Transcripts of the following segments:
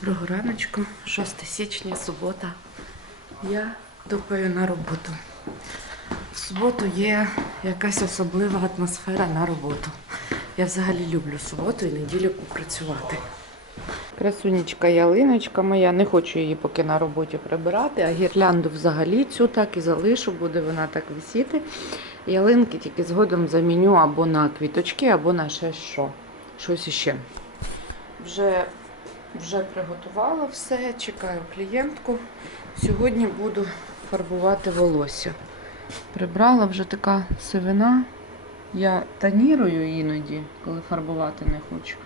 Доброго раночку, 6 січня, субота. Я топаю на роботу. В суботу є якась особлива атмосфера на роботу. Я взагалі люблю суботу і неділю попрацювати. Красунечка ялиночка моя, не хочу її поки на роботі прибирати, а гірлянду взагалі цю так і залишу, буде вона так висіти. Ялинки тільки згодом заміню або на квіточки, або на ще що. Щось іще. Вже вже приготувала все, чекаю клієнтку. Сьогодні буду фарбувати волосся. Прибрала вже така сивина. Я танірую іноді, коли фарбувати не хочу.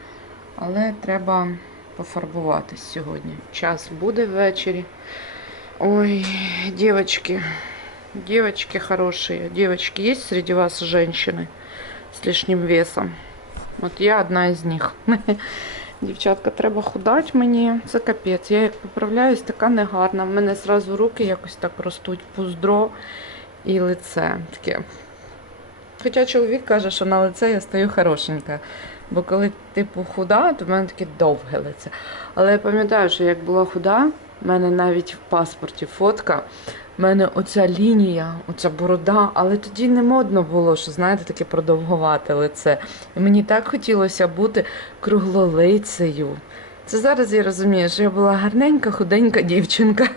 Але треба пофарбуватись сьогодні. Час буде ввечері. Ой, девочки, девочки хорошие. Девочки, есть среди вас женщины с лишним весом? От я одна із них. Дівчатка, треба худати мені. Це капець. Я як поправляюсь, така негарна. В мене зразу руки якось так ростуть, пуздро і лице таке. Хоча чоловік каже, що на лице я стаю хорошенька. Бо коли типу худа, то в мене таке довге лице. Але я пам'ятаю, що як була худа, в мене навіть в паспорті фотка. В мене оця лінія, оця борода, але тоді не модно було, що знаєте, таке продовгувате лице. І мені так хотілося бути круглолицею. Це зараз я розумію, що я була гарненька, худенька дівчинка.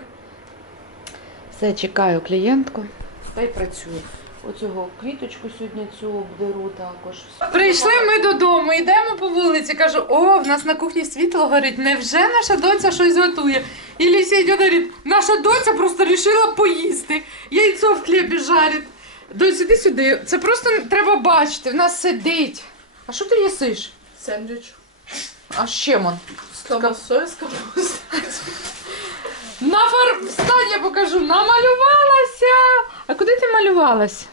Все, чекаю клієнтку та й працюю. Оцього квіточку сьогодні цю обдеру також. Прийшли ми додому, йдемо по вулиці. Кажу, о, в нас на кухні світло горить. Невже наша доця щось готує? І Ліся йде говорить, наша доця просто вирішила поїсти. Яйцо в хлібі жарить. Доць, іди сюди. Це просто треба бачити. В нас сидить. А що ти їсиш? Сендвіч. А з чим он? З колбасою, з капустою. На фар... Встань, я покажу. Намалювалася. А куди ти малювалась?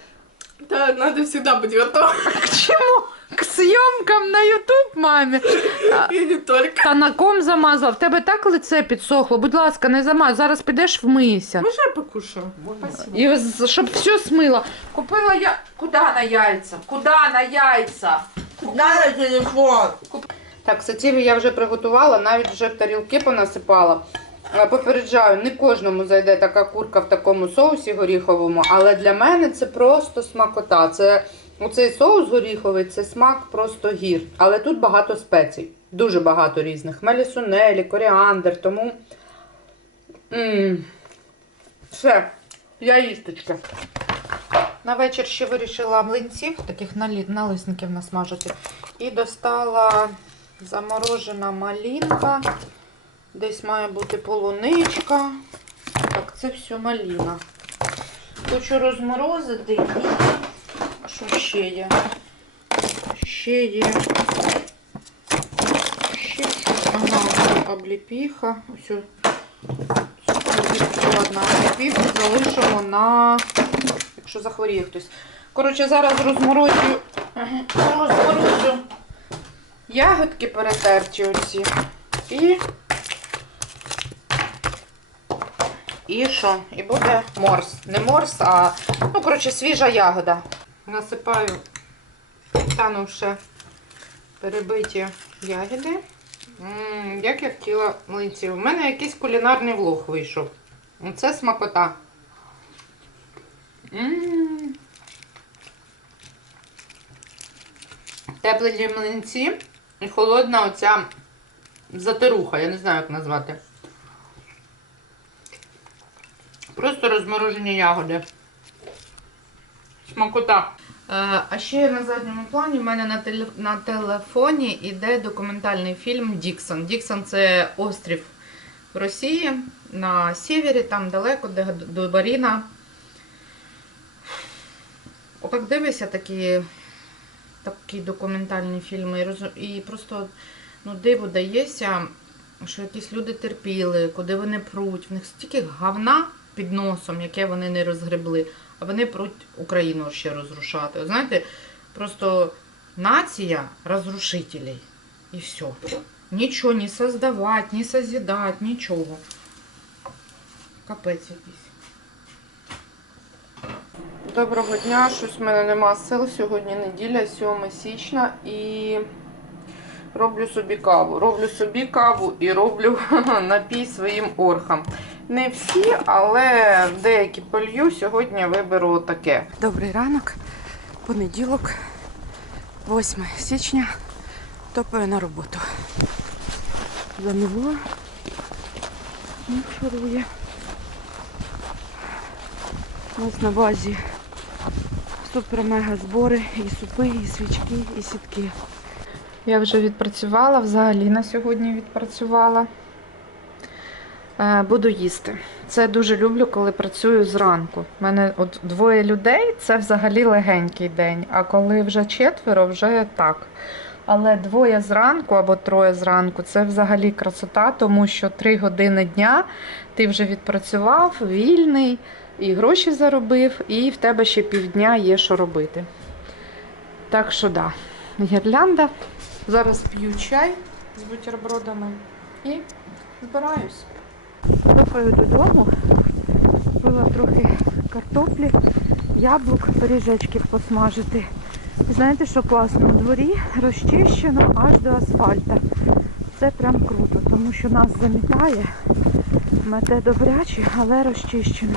Да, надо всегда быть готовым. К чему? К съемкам на Ютуб, мамі. А, И не только. Та на ком замазала? В тебе так лице підсохло. Будь ласка, не замазуй. Зараз підеш вмийся. Можно я покушаю? Спасибо. І з- щоб все смило. Купила я. Куди на яйця? Куди на яйця? На телефон. Так, сатіві я вже приготувала, навіть вже в тарілки понасипала. Попереджаю, не кожному зайде така курка в такому соусі горіховому, але для мене це просто смакота. Це оцей соус горіховий, це смак просто гір. Але тут багато спецій, дуже багато різних. Мелісунелі, коріандр, тому. м Все, я їсточка. На вечір ще вирішила млинців, таких налисників насмажити. І достала заморожена малінка. Десь має бути полуничка. Так, це все маліна. Хочу розморозити. А що ще є? Ще є. Ще щось. Ага, обліпіха. Ось. одна обліпіха. Залишимо на. Якщо захворіє хтось. Коротше, зараз розморозю. Розморозю ягодки перетерті оці. І. І що? І буде морс. Не морс, а, ну, коротше, свіжа ягода. Насипаю танувши перебиті ягоди. М, як я хотіла млинців. У мене якийсь кулінарний влог вийшов. Це смакота. М. Теплі млинці і холодна оця затируха, я не знаю, як назвати. Просто розморожені ягоди. Смакота. Е, а ще на задньому плані в мене на, теле, на телефоні йде документальний фільм Діксон. Діксон це острів Росії на севері, там далеко, де до Баріна. Отак дивишся такі, такі документальні фільми і, розу- і просто ну, диво дається, що якісь люди терпіли, куди вони пруть. В них стільки говна під носом, яке вони не розгребли, а вони пруть Україну ще розрушати. Знаєте, просто нація розрушителей. І все. Нічого не создавати, не созидати, нічого. Капець якийсь. Доброго дня, щось в мене нема сил. Сьогодні неділя, 7 січня і роблю собі каву. Роблю собі каву і роблю напій своїм орхам. Не всі, але деякі полью. Сьогодні виберу таке. Добрий ранок, понеділок, 8 січня. Топаю на роботу. Заміло. Ну, шурує. Ось на базі супер-мега збори, і супи, і свічки, і сітки. Я вже відпрацювала, взагалі на сьогодні відпрацювала. Е, Буду їсти. Це дуже люблю, коли працюю зранку. У мене от двоє людей це взагалі легенький день. А коли вже четверо, вже так. Але двоє зранку або троє зранку це взагалі красота, тому що три години дня ти вже відпрацював, вільний, і гроші заробив, і в тебе ще півдня є що робити. Так що да, гірлянда. Зараз п'ю чай з бутербродами і збираюсь. Топаю додому, купила трохи картоплі, яблук, пиріжечків посмажити. І знаєте, що класно? У дворі розчищено аж до асфальта. Це прям круто, тому що нас замітає, мете добряче, але розчищено.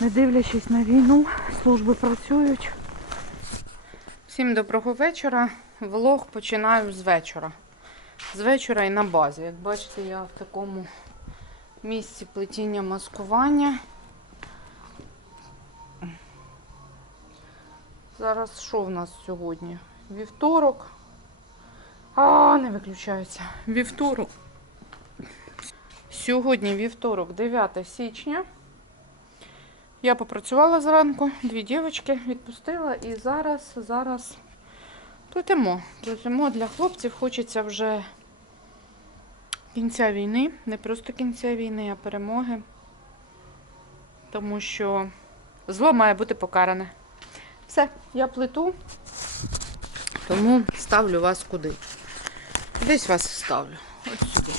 Не дивлячись на війну, служби працюють. Всім доброго вечора. Влог починаю з вечора. З вечора і на базі. Як бачите, я в такому місці плетіння маскування. Зараз що в нас сьогодні? Вівторок. А, не виключається. Вівторок. Сьогодні вівторок, 9 січня. Я попрацювала зранку, дві дівчатки відпустила і зараз, зараз плетемо. Плетемо для хлопців. Хочеться вже кінця війни. Не просто кінця війни, а перемоги. Тому що зло має бути покаране. Все, я плету, тому ставлю вас куди. Десь вас ставлю. Ось сюди.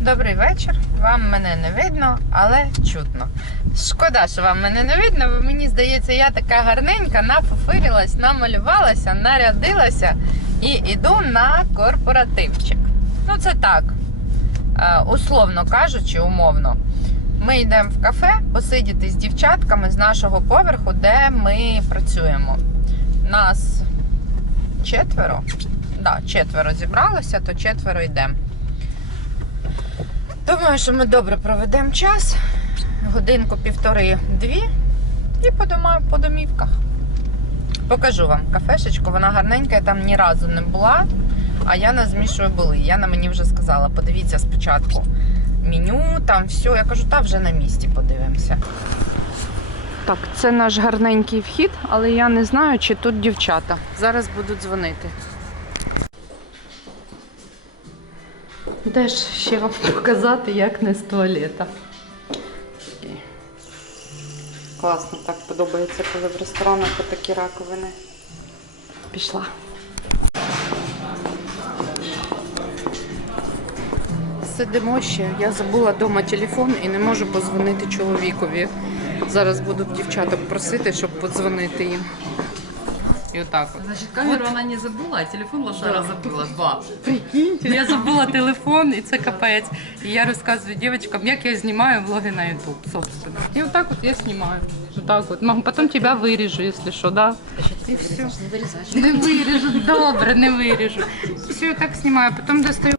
Добрий вечір. Вам мене не видно, але чутно. Шкода, що вам мене не видно, бо мені здається, я така гарненька, нафофирилась, намалювалася, нарядилася і йду на корпоративчик. Ну, це так, е, условно кажучи, умовно. Ми йдемо в кафе посидіти з дівчатками з нашого поверху, де ми працюємо. Нас четверо. Да, четверо зібралося, то четверо йдемо. Думаю, що ми добре проведемо час. Годинку, півтори-дві. І по, по домівках. Покажу вам кафешечку, вона гарненька, я там ні разу не була. А Яна з Мішою були. Яна мені вже сказала, подивіться спочатку меню, там все. Я кажу, та вже на місці подивимося. Так, це наш гарненький вхід, але я не знаю, чи тут дівчата. Зараз будуть дзвонити. Де ж ще вам показати, як не з туалета. Класно, так подобається, коли в ресторанах такі раковини. Пішла. Сидимо ще. Я забула вдома телефон і не можу позвонити чоловікові. Зараз буду дівчаток просити, щоб подзвонити їм. І отак от. Значит, камеру она не забыла, а телефон лошара забыла. Два. Прикиньте. Я забула телефон, і це капець. І я розказую дівчаткам, як я знімаю влоги на YouTube, собственно. І отак от я знімаю. Отак от. Мам, потім тебе виріжу, якщо що, да? І все. Не вырезать. Не виріжу, добре, не виріжу. Все, я так знімаю, потім достаю